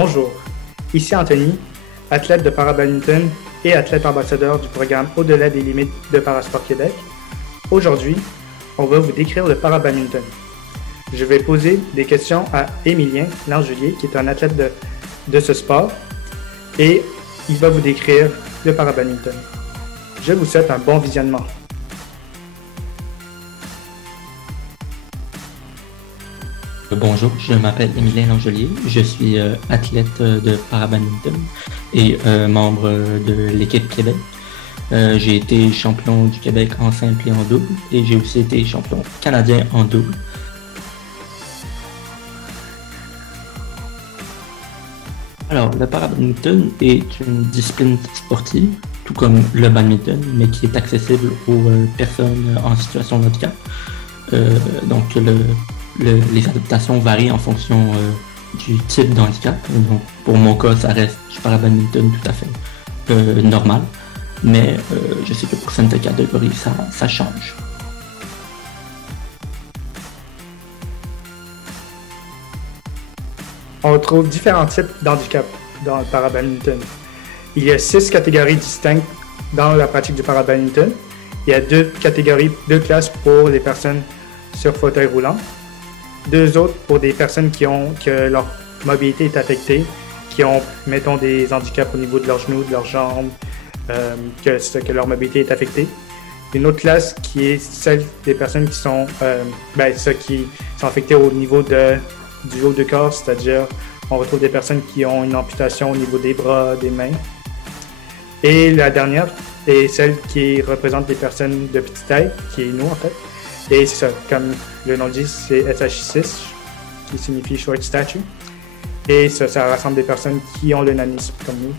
Bonjour, ici Anthony, athlète de parabadminton et athlète ambassadeur du programme Au-delà des limites de Parasport Québec. Aujourd'hui, on va vous décrire le parabadminton. Je vais poser des questions à Émilien Langelier, qui est un athlète de ce sport, et il va vous décrire le parabadminton. Je vous souhaite un bon visionnement. Bonjour, je m'appelle Émilien Langelier, je suis athlète de parabadminton et membre de l'équipe Québec. J'ai été champion du Québec en simple et en double et j'ai aussi été champion canadien en double. Alors, le parabadminton est une discipline sportive, tout comme le badminton, mais qui est accessible aux personnes en situation de handicap. Donc, les adaptations varient en fonction du type de handicap. Donc, pour mon cas, ça reste du parabadminton tout à fait normal, mais je sais que pour certaines catégories, ça change. On retrouve différents types d'handicap dans le parabadminton. Il y a 6 catégories distinctes dans la pratique du parabadminton. Il y a 2 classes pour les personnes sur fauteuil roulant, 2 autres pour des personnes que leur mobilité est affectée, qui ont, mettons, des handicaps au niveau de leurs genoux, de leurs jambes, que leur mobilité est affectée. Une autre classe qui est celle des personnes qui sont affectées au niveau du haut du corps, c'est-à-dire on retrouve des personnes qui ont une amputation au niveau des bras, des mains. Et la dernière est celle qui représente les personnes de petite taille, qui est nous en fait. Et c'est ça, comme le nom dit, c'est SH6, qui signifie Short Stature. Et ça rassemble des personnes qui ont le nanisme, comme nous.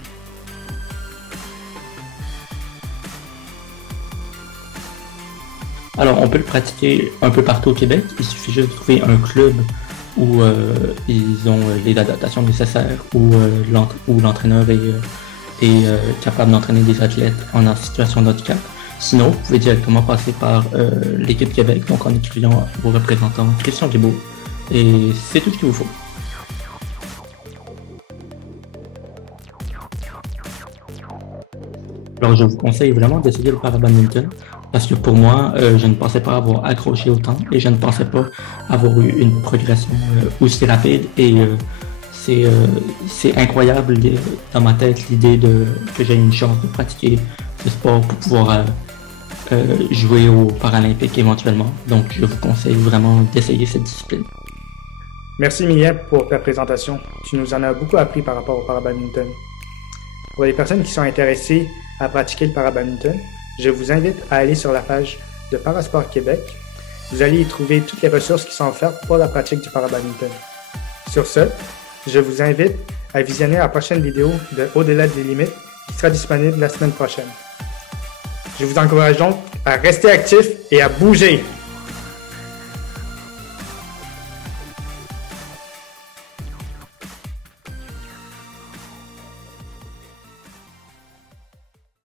Alors, on peut le pratiquer un peu partout au Québec. Il suffit juste de trouver un club où ils ont les adaptations nécessaires, où l'entraîneur est capable d'entraîner des athlètes en situation de handicap. Sinon, vous pouvez directement passer par l'équipe Québec, donc en écrivant vos représentants Christian Guibault. Et c'est tout ce qu'il vous faut. Alors, je vous conseille vraiment d'essayer le parabadminton parce que pour moi, je ne pensais pas avoir accroché autant et je ne pensais pas avoir eu une progression aussi rapide et c'est incroyable dans ma tête l'idée que j'ai une chance de pratiquer ce sport pour pouvoir jouer aux Paralympiques éventuellement. Donc, je vous conseille vraiment d'essayer cette discipline. Merci Émilien pour ta présentation. Tu nous en as beaucoup appris par rapport au parabadminton. Pour les personnes qui sont intéressées à pratiquer le parabadminton, je vous invite à aller sur la page de Parasport Québec. Vous allez y trouver toutes les ressources qui sont offertes pour la pratique du parabadminton. Sur ce, je vous invite à visionner la prochaine vidéo de Au-delà des limites qui sera disponible la semaine prochaine. Je vous encourage donc à rester actif et à bouger.